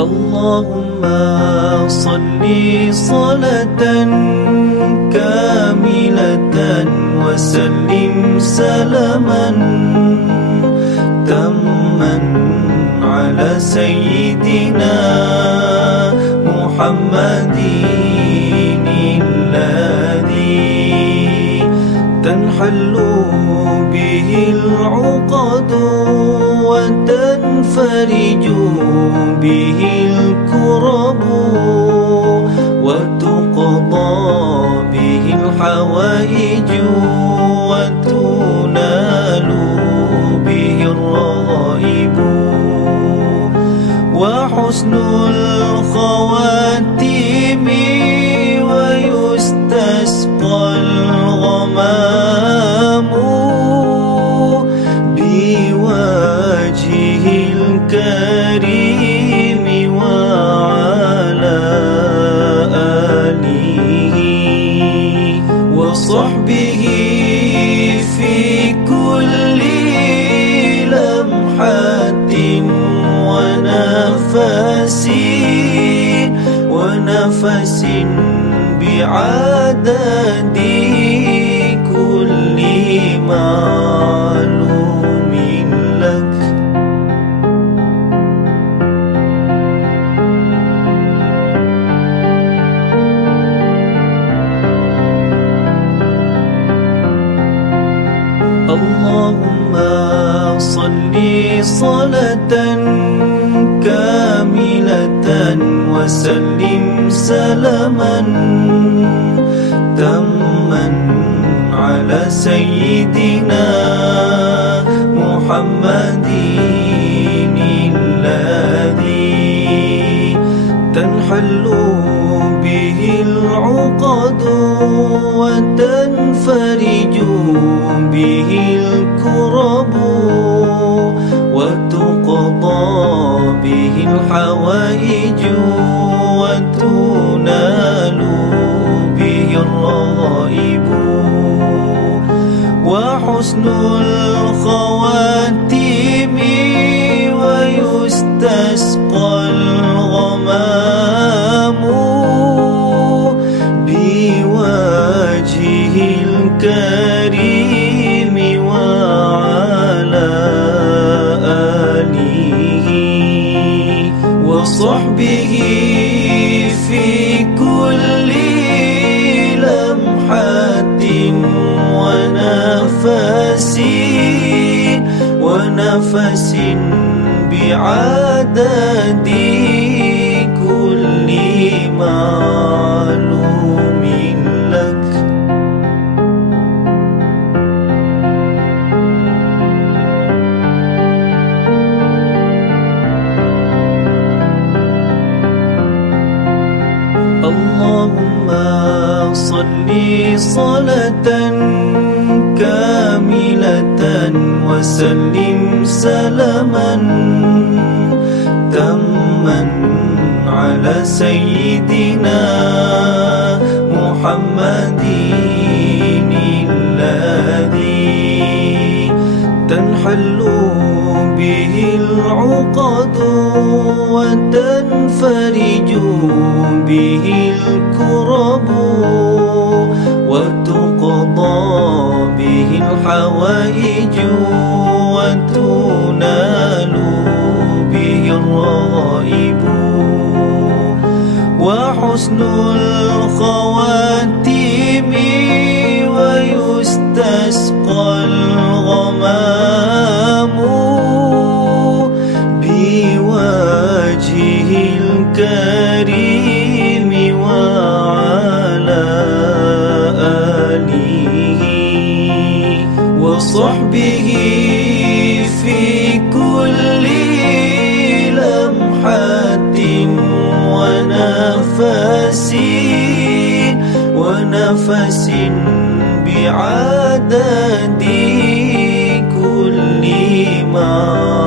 اللهم صل صلاة كاملة وسلم سلاما تما على سيدنا محمد الذي تنحل به العقد. وتنفرج به الكرب وتقضى به الحوائج وتنال به الرغائب وحسن الخواتيم ونفس بعدد كل معلوم لك. اللهم صل صلاة كاملة وسلم سلاما تما على سيدنا محمد الذي تنحل به العقد وتنفرج به الحوائج وتنال به الرغائب وحسن الخواتيم ويستسقى الغمام. وصحبه في كل لمحة ونفس ونفس بعدد كل معلوم اللهم صل صلاة كاملة وسلم سلاما تما على سيدنا محمد الذي تنحل به العقد وتنفرج به وحسن الخواتيم ويستسقى الغمام بوجهه الكريم وعلى آله وصحبه نفسي ونفس بعدد كل ما